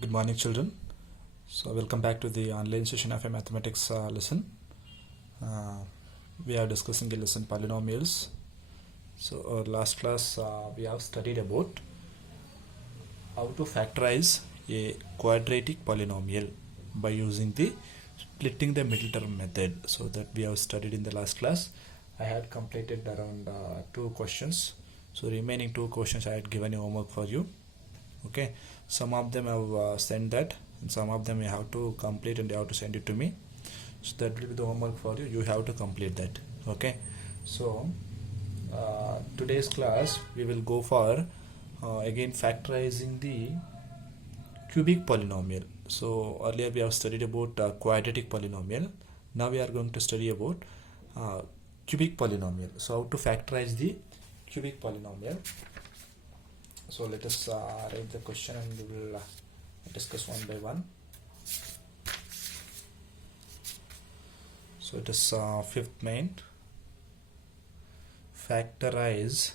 Good morning, children. So welcome back to the online session of a mathematics lesson. We are discussing a lesson polynomials. So our last class we have studied about how to factorize a quadratic polynomial by using the splitting the middle term method. So that we have studied in the last class. I had completed around 2 questions. So remaining 2 questions I had given a homework for you. Okay, some of them have sent that, and some of them you have to complete and you have to send it to me. So that will be the homework for you. You have to complete that. Okay, so today's class we will go for again factorizing the cubic polynomial. So earlier we have studied about quadratic polynomial. Now we are going to study about cubic polynomial. So how to factorize the cubic polynomial. So let us write the question and we will discuss one by one. So it is fifth main. Factorize.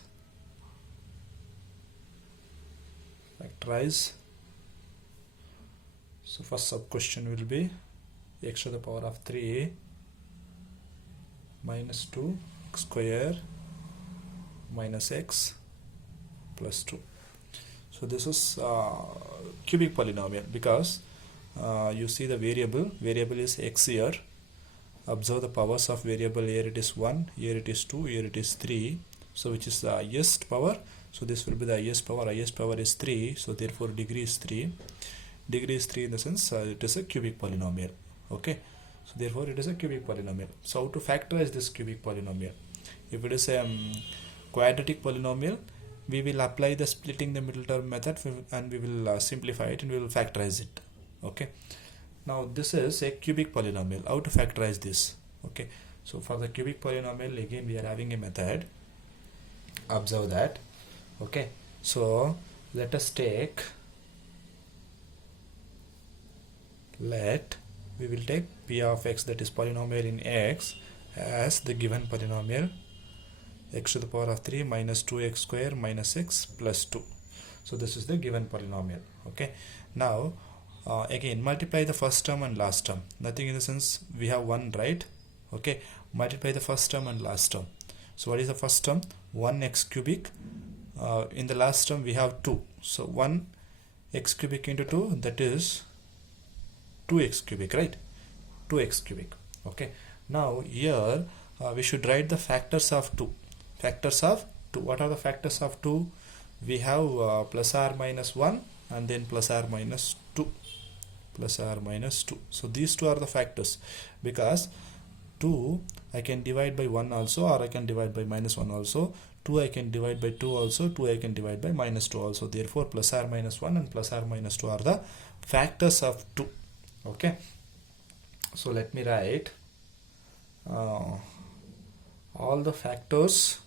So first sub question will be x to the power of 3 minus 2 x square minus x plus 2. So this is cubic polynomial because you see the variable is x here. Observe the powers of variable. Here it is 1, here it is 2, here it is 3. So which is the highest power? So this will be the highest power. Highest power is 3. So therefore degree is 3. Degree is 3 in the sense it is a cubic polynomial. Okay. So therefore it is a cubic polynomial. So how to factorize this cubic polynomial? If it is a quadratic polynomial, we will apply the splitting the middle term method and we will simplify it and we will factorize it. Okay. Now this is a cubic polynomial. How to factorize this? Okay. So for the cubic polynomial, again we are having a method. Observe that. Okay. So let us take. We will take p of x, that is polynomial in x, as the given polynomial x to the power of 3 minus 2x square minus x plus 2. So this is the given polynomial. Okay. Now again multiply the first term and last term. Nothing in the sense we have 1, right? Okay. Multiply the first term and last term. So what is the first term? 1x cubic. In the last term we have 2. So 1x cubic into 2, that is 2x cubic, right? 2x cubic. Okay. Now here we should write the factors of 2. Factors of 2. What are the factors of 2? We have plus or minus 1 and then plus or minus 2. Plus or minus 2. So these two are the factors, because 2 I can divide by 1 also, or I can divide by minus 1 also. 2 I can divide by 2 also. 2 I can divide by minus 2 also. Therefore plus or minus 1 and plus or minus 2 are the factors of 2. Okay. So let me write all the factors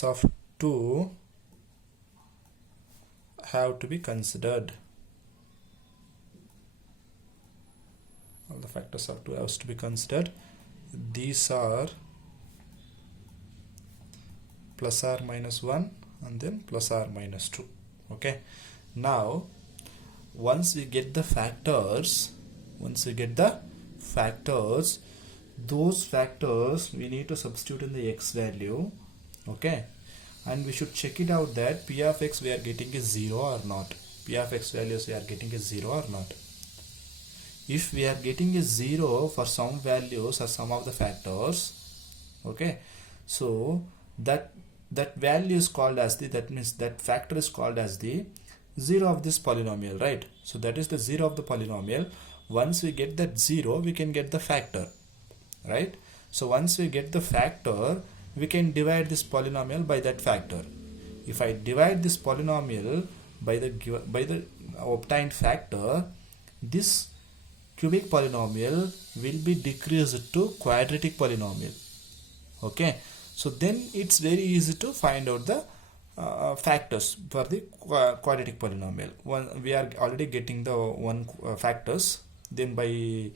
of 2 have to be considered. All the factors of 2 has to be considered. These are plus or minus 1 and then plus or minus 2. Okay. Now once we get the factors, those factors we need to substitute in the x value. Okay. And we should check it out that p of x we are getting a 0 or not. P of x values we are getting a 0 or not. If we are getting a 0 for some values or some of the factors, okay, so that value is called as that means that factor is called as the 0 of this polynomial, right? So that is the 0 of the polynomial. Once we get that 0, we can get the factor, right? So once we get the factor, we can divide this polynomial by that factor. If I divide this polynomial by the obtained factor, this cubic polynomial will be decreased to quadratic polynomial. Okay. So then it's very easy to find out the factors for the quadratic polynomial. We are already getting the factors. Then by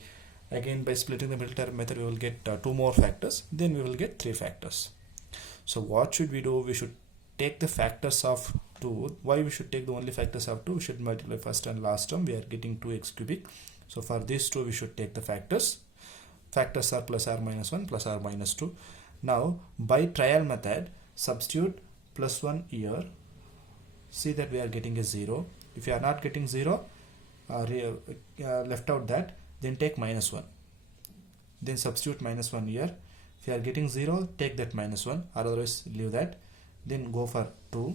Again, by splitting the middle term method, we will get 2 more factors. Then we will get 3 factors. So what should we do? We should take the factors of 2. Why we should take the only factors of 2? We should multiply first and last term. We are getting 2x cubic. So for these two we should take the factors. Factors are plus or minus 1, plus or minus 2. Now by trial method, substitute plus 1 here. See that we are getting a 0. If you are not getting 0, left out that, then take minus 1. Then substitute minus 1 here. If you are getting 0, take that minus 1, or otherwise leave that. Then go for 2.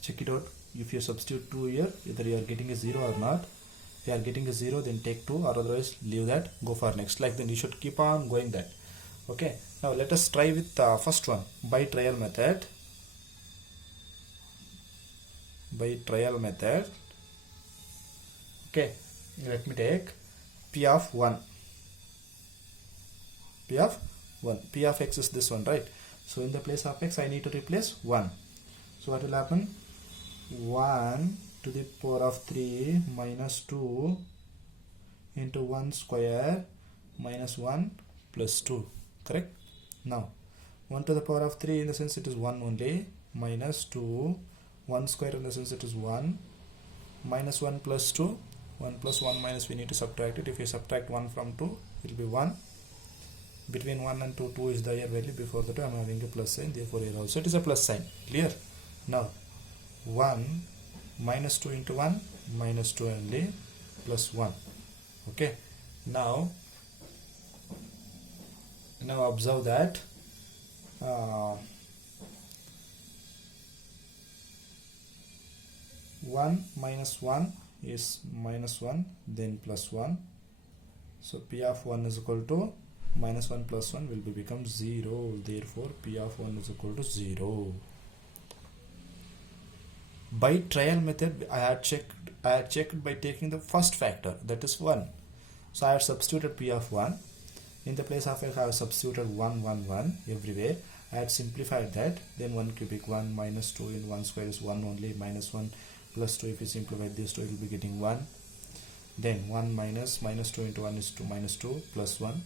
Check it out. If you substitute 2 here, either you are getting a 0 or not. If you are getting a 0, then take 2, or otherwise leave that, go for next. Like then you should keep on going that. Okay. Now let us try with the first one, by trial method. By trial method. Okay. Let me take P of 1. P of 1. P of x is this one, right? So in the place of x, I need to replace 1. So what will happen? 1 to the power of 3 minus 2 into 1 square minus 1 plus 2. Correct? Now 1 to the power of 3 in the sense it is 1 only, minus 2, 1 square in the sense it is 1, minus 1 plus 2, 1 plus 1 minus, we need to subtract it. If you subtract 1 from 2, it will be 1. Between 1 and 2, 2 is the higher value. Before that, I am having a plus sign. Therefore, here also it is a plus sign. Clear? Now, 1 minus 2 into 1, minus 2 only, plus 1. Okay. Now observe that 1 minus 1 is minus 1, then plus 1. So P of 1 is equal to minus 1 plus 1 will become 0. Therefore, P of 1 is equal to 0. By trial method, I had checked by taking the first factor, that is 1. So I have substituted P of 1. In the place of x, I have substituted 1, 1, 1 everywhere. I had simplified that. Then 1 cubic, 1 minus 2 in 1 square is 1 only, minus 1 plus 2. If you simplify this 2, it will be getting 1. Then 1 minus 2 into 1 is 2, minus 2 plus 1.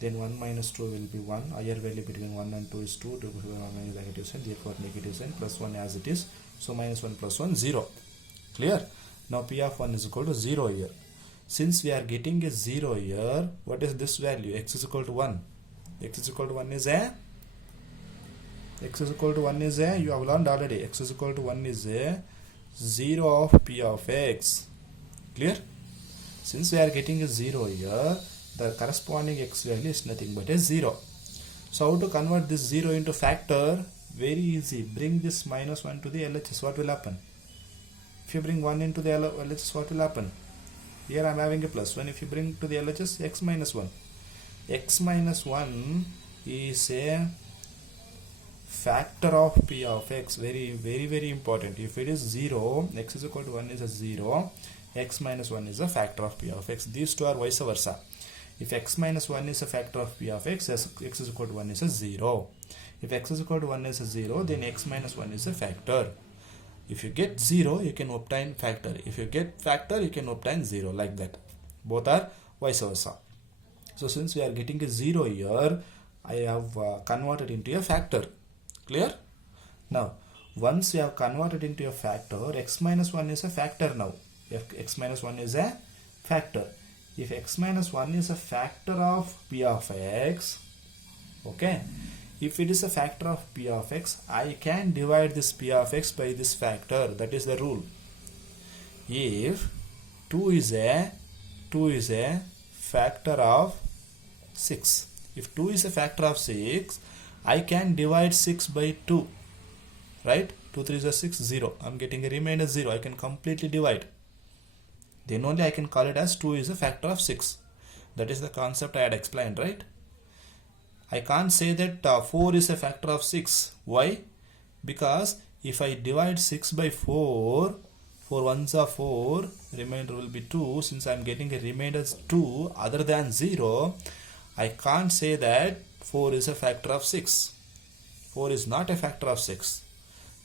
Then 1 minus 2 will be 1. Higher value between 1 and 2 is 2. 2 is negative sign, therefore negative sign, plus 1 as it is. So minus 1 plus 1, 0. Clear? Now P of 1 is equal to 0 here. Since we are getting a 0 here, what is this value? X is equal to 1. X is equal to 1 is a? X is equal to 1 is a? You have learned already. X is equal to 1 is a 0 of P of x. Clear? Since we are getting a 0 here, the corresponding x value is nothing but a 0. So how to convert this 0 into factor? Very easy. Bring this minus 1 to the LHS. What will happen? If you bring 1 into the LHS, what will happen? Here I am having a plus 1. If you bring to the LHS, x minus 1. X minus 1 is a factor of P of x. Very important. If it is 0, x is equal to 1 is a 0. X minus 1 is a factor of P of x. These two are vice versa. If x minus 1 is a factor of P of x, x is equal to 1 is a 0. If x is equal to 1 is a 0, then x minus 1 is a factor. If you get 0, you can obtain factor. If you get factor, you can obtain 0, like that. Both are vice versa. So since we are getting a 0 here, I have converted into a factor. Clear? Now, once you have converted into a factor, x minus 1 is a factor now. If x minus 1 is a factor. If x minus 1 is a factor of P of x, okay, if it is a factor of P of x, I can divide this P of x by this factor. That is the rule. If 2 is a factor of 6. If 2 is a factor of 6, I can divide 6 by 2. Right? 2 3 is 6, 0. I am getting a remainder 0. I can completely divide. Then only I can call it as 2 is a factor of 6. That is the concept I had explained, right? I can't say that 4 is a factor of 6. Why? Because if I divide 6 by 4, 4 ones are 4, remainder will be 2. Since I am getting a remainder 2 other than 0, I can't say that 4 is a factor of 6. 4 is not a factor of 6.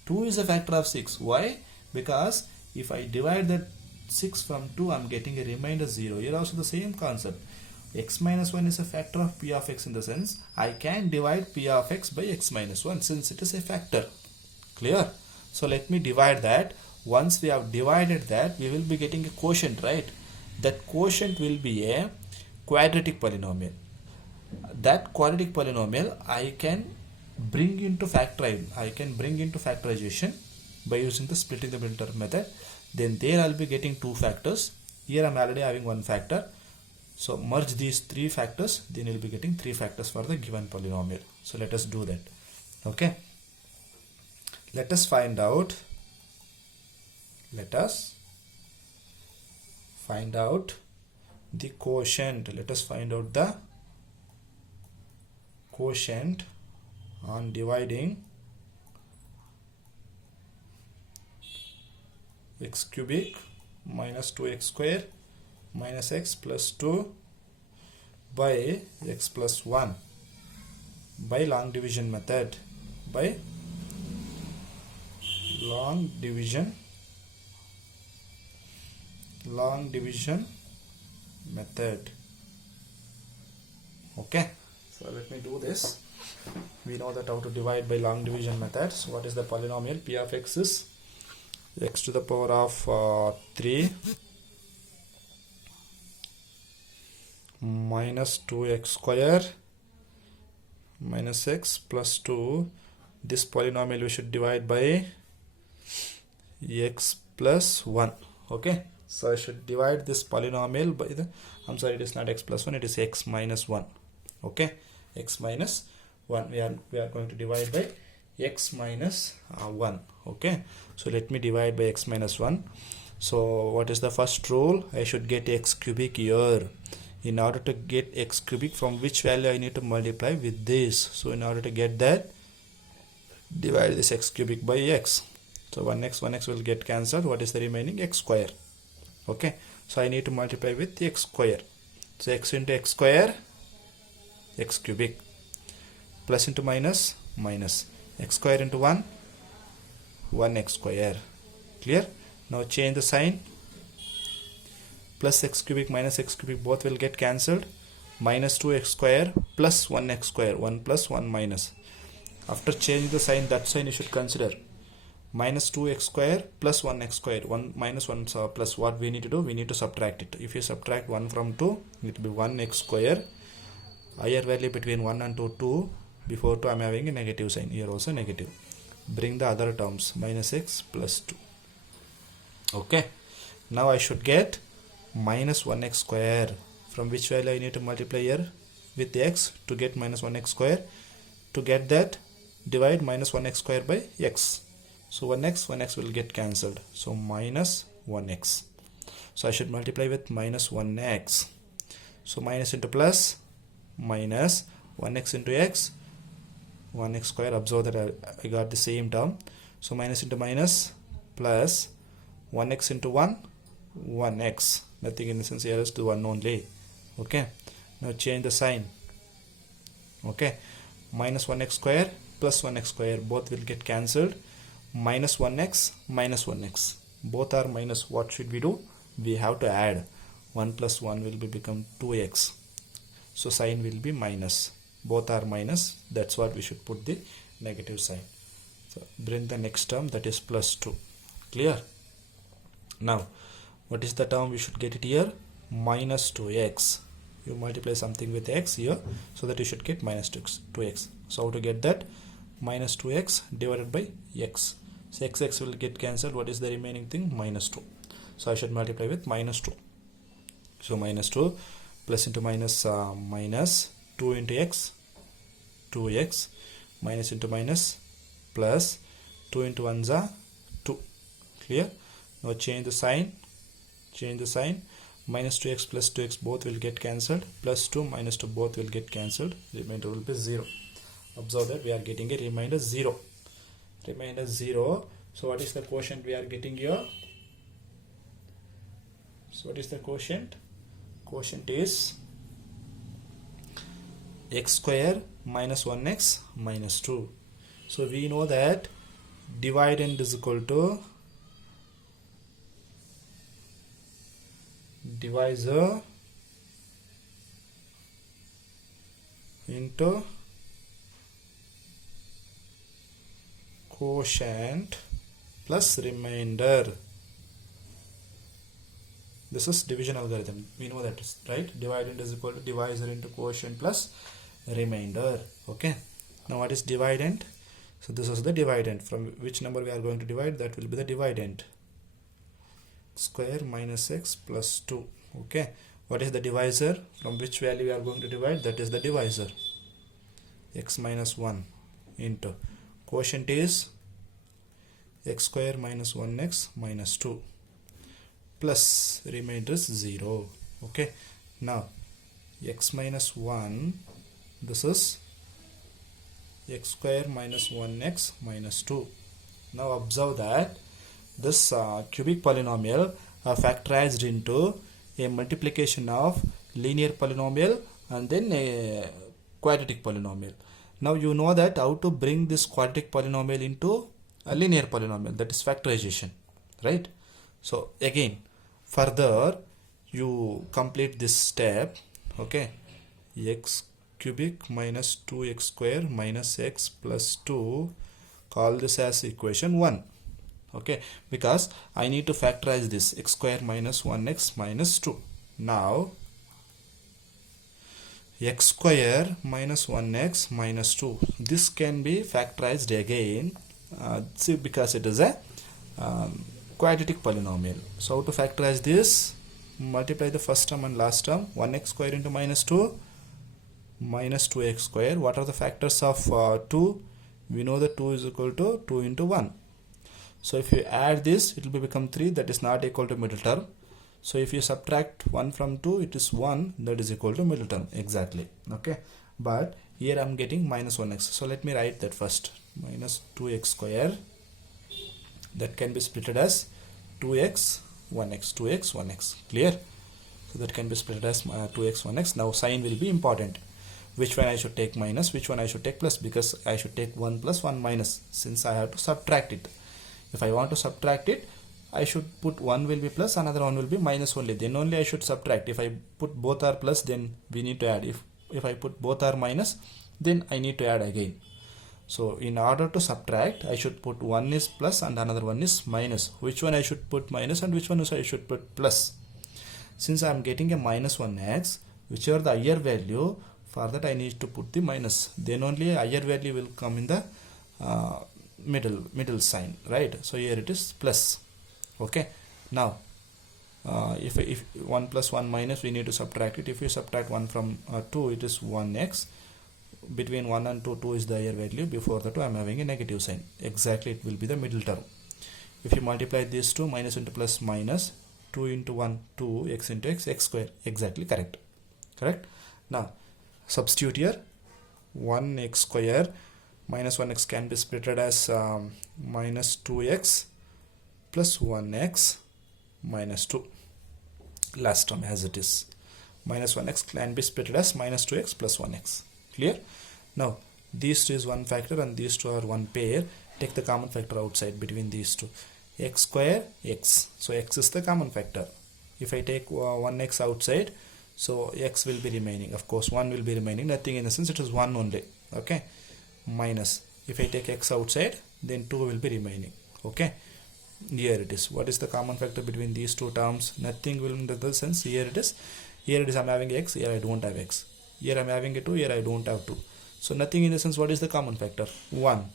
2 is a factor of 6. Why? Because if I divide that 6 from 2, I am getting a remainder 0. Here also the same concept. x minus 1 is a factor of p of x, in the sense I can divide p of x by x minus 1 since it is a factor. Clear? So let me divide that. Once we have divided that, we will be getting a quotient, right? That quotient will be a quadratic polynomial. That quadratic polynomial I can bring into factorization by using the splitting the middle term method. Then there I'll be getting two factors. Here I'm already having one factor. So merge these three factors, then you'll be getting three factors for the given polynomial. So let us do that. Okay. Let us find out the quotient. Let us find out the quotient on dividing x cubic minus 2x square minus x plus 2 by x plus 1 by long division method. By long division method. Okay, so let me do this. We know that how to divide by long division method. So what is the polynomial? P of x is x to the power of 3 minus 2x square minus x plus 2. This polynomial we should divide by x plus 1. Okay, so I should divide this polynomial by the, I'm sorry, it is not x plus 1, it is x minus 1. Okay, x minus 1. We are going to divide by x minus 1. Okay, so let me divide by x minus 1. So what is the first rule? I should get x cubic here. In order to get x cubic, from which value I need to multiply with this. So in order to get that, divide this x cubic by x. So 1x will get cancelled. What is the remaining? X square. Okay, so I need to multiply with x square. So x into x square, x cubic, plus into minus, minus, x square into 1, 1x square. Clear? Now change the sign. Plus x cubic minus x cubic both will get cancelled. Minus 2x square plus 1x square, 1 plus 1 minus. After changing the sign, that sign you should consider. Minus 2x square plus 1x square, 1 minus 1 plus, what we need to do? We need to subtract it. If you subtract 1 from 2, it will be 1x square. Higher value between 1 and 2. Before 2 I am having a negative sign. Here also negative. Bring the other terms. Minus x plus 2. Okay. Now I should get minus 1x square. From which value I need to multiply here? With x to get minus 1x square. To get that, divide minus 1x square by x. So 1x will get cancelled. So minus 1x. So I should multiply with minus 1x. So minus into plus, minus 1x into x, 1x square. Observe that I got the same term. So minus into minus, plus 1x into 1, 1x. Nothing in the sense here is to 1 only. Okay. Now change the sign. Okay. Minus 1x square plus 1x square. Both will get cancelled. Minus 1x minus 1x. Both are minus. What should we do? We have to add. 1 plus 1 will become 2x. So sign will be minus. Both are minus. That's what we should put the negative sign. So bring the next term, that is plus 2. Clear? Now what is the term we should get it here? Minus 2x. You multiply something with x here, so that you should get minus 2x. So how to get that? Minus 2x divided by x. So x will get cancelled. What is the remaining thing? Minus 2. So I should multiply with minus 2. So minus 2 plus into minus, minus 2 into x, 2x, minus into minus, plus 2 into 1 is 2. Clear? Now change the sign. Minus 2x plus 2x both will get cancelled. Plus 2 minus 2 both will get cancelled. Remainder will be 0. Observe that we are getting a remainder 0. Remainder 0. So what is the quotient we are getting here? So what is the quotient? Quotient is x square minus 1x minus 2. So we know that dividend is equal to divisor into quotient plus remainder. This is division algorithm. We know that, right? Dividend is equal to divisor into quotient plus remainder. Okay. Now what is dividend? So this is the dividend. From which number we are going to divide, that will be the dividend. Square minus x plus 2. Okay. What is the divisor? From which value we are going to divide? That is the divisor. X minus 1 into quotient is x square minus 1x minus 2 plus remainder is 0. Okay. Now x minus 1, this is x square minus 1x minus 2. Now observe that this cubic polynomial are factorized into a multiplication of linear polynomial and then a quadratic polynomial. Now you know that how to bring this quadratic polynomial into a linear polynomial, that is factorization, right? So again, further you complete this step. Okay, x cubic minus 2x square minus x plus 2, call this as equation 1. Okay, because I need to factorize this x square minus 1x minus 2. Now x square minus 1x minus 2, this can be factorized again, see, because it is a quadratic polynomial. So how to factorize this? Multiply the first term and last term. 1x square into minus 2 minus 2x square. What are the factors of 2? We know that 2 is equal to 2 into 1. So if you add this, it will become 3, that is not equal to middle term. So if you subtract 1 from 2, it is 1, that is equal to middle term, exactly. Okay, but here I am getting minus 1x. So let me write that first. Minus 2x square, that can be split as 2x 1x, 2x 1x, clear? So that can be split as 2x 1x. Now sign will be important. Which one I should take minus, which one I should take plus, because I should take 1 plus 1 minus, since I have to subtract it. If I want to subtract it, I should put one will be plus, another one will be minus only. Then only I should subtract. If I put both are plus, then we need to add. If I put both are minus, then I need to add again. So in order to subtract, I should put one is plus and another one is minus. Which one I should put minus and which one I should put plus? Since I am getting a minus 1x, whichever the higher value, for that I need to put the minus. Then only a higher value will come in the middle sign, right? So here it is plus. Okay, now if 1 plus 1 minus, we need to subtract it. If you subtract 1 from 2, it is 1x. Between 1 and 2, 2 is the higher value. Before the 2, I am having a negative sign. Exactly, it will be the middle term. If you multiply these two, minus into plus minus, 2 into 1, 2, x into x, x square. Exactly correct. Correct. Now substitute here. 1x square minus 1x can be split as minus 2x plus 1x minus 2. Last term as it is. Minus 1x can be split as minus 2x plus 1x. Clear? Now these two is one factor and these two are one pair. Take the common factor outside between these two. X square x. So x is the common factor. If I take 1x outside, so x will be remaining. Of course 1 will be remaining. Nothing in the sense, it is 1 only. Okay. Minus. If I take x outside, then 2 will be remaining. Okay. Here it is. What is the common factor between these two terms? Nothing will in the sense. Here it is. Here it is. I am having x. Here I don't have x. Here I am having a 2. Here I don't have 2. So nothing in the sense. What is the common factor? 1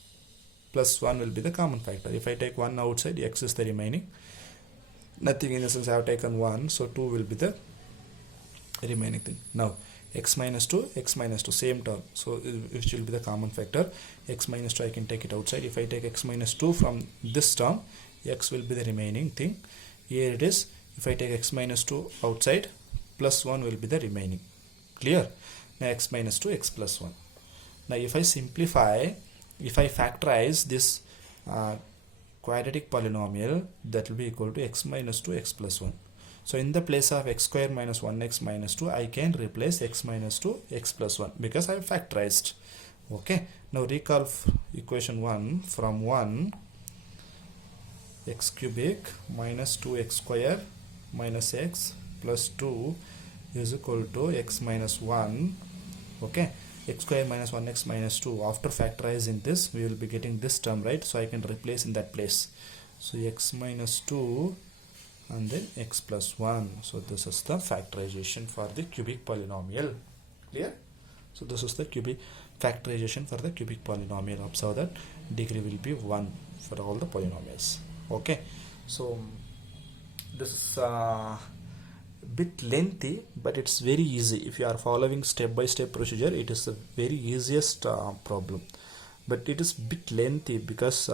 plus 1 will be the common factor. If I take 1 outside, x is the remaining. Nothing in the sense. I have taken 1. So 2 will be the remaining thing. Now x minus 2, same term. So which will be the common factor. X minus 2, I can take it outside. If I take x minus 2 from this term, x will be the remaining thing. Here it is. If I take x minus 2 outside, plus 1 will be the remaining. Clear? Now x minus 2, x plus 1. Now if I simplify, if I factorize this quadratic polynomial, that will be equal to x minus 2, x plus 1. So in the place of x square minus 1x minus 2, I can replace x minus 2, x plus 1 because I have factorized. Okay. Now recall equation 1 from 1, x cubic minus 2x square minus x plus 2 is equal to x minus 1. Okay. x square minus 1x minus 2. After factorizing this, we will be getting this term, right? So I can replace in that place. So x minus 2 and then x plus 1. So this is the factorization for the cubic polynomial. Clear? So this is the cubic factorization for the cubic polynomial. Observe that degree will be 1 for all the polynomials. Okay. So this is bit lengthy, but it's very easy. If you are following step by step procedure, it is the very easiest problem, but it is bit lengthy because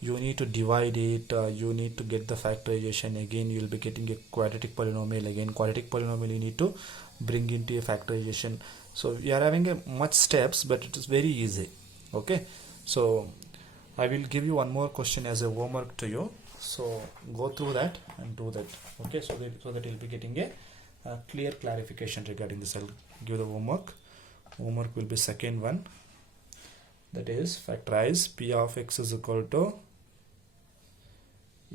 you need to divide it, you need to get the factorization. Again you will be getting a quadratic polynomial. Again quadratic polynomial you need to bring into a factorization. So we are having a much steps, but it is very easy. Okay, so I will give you one more question as a homework to you. So go through that and do that. Okay, so that you'll be getting a clear clarification regarding this. I'll give the homework. Homework will be second one, that is factorize p of x is equal to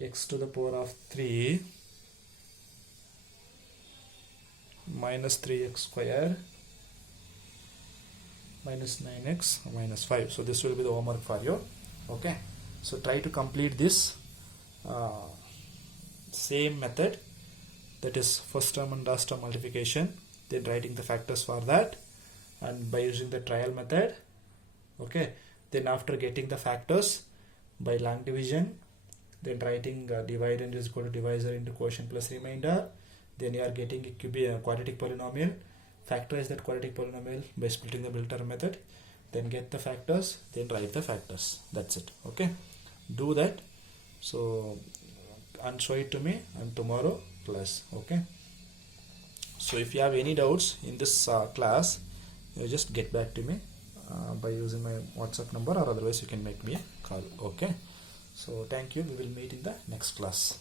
x to the power of 3 minus 3x square minus 9x minus 5. So this will be the homework for you. Okay, so try to complete this same method, that is first term and last term multiplication, then writing the factors for that, and by using the trial method. Okay, then after getting the factors by long division, then writing dividend is equal to divisor into quotient plus remainder, then you are getting a quadratic polynomial. Factorize that quadratic polynomial by splitting the middle term method, then get the factors, then write the factors. That's it. Okay, do that. So and show it to me and tomorrow class. Okay, so if you have any doubts in this class, you just get back to me by using my WhatsApp number, or otherwise you can make me a call. Okay, so thank you. We will meet in the next class.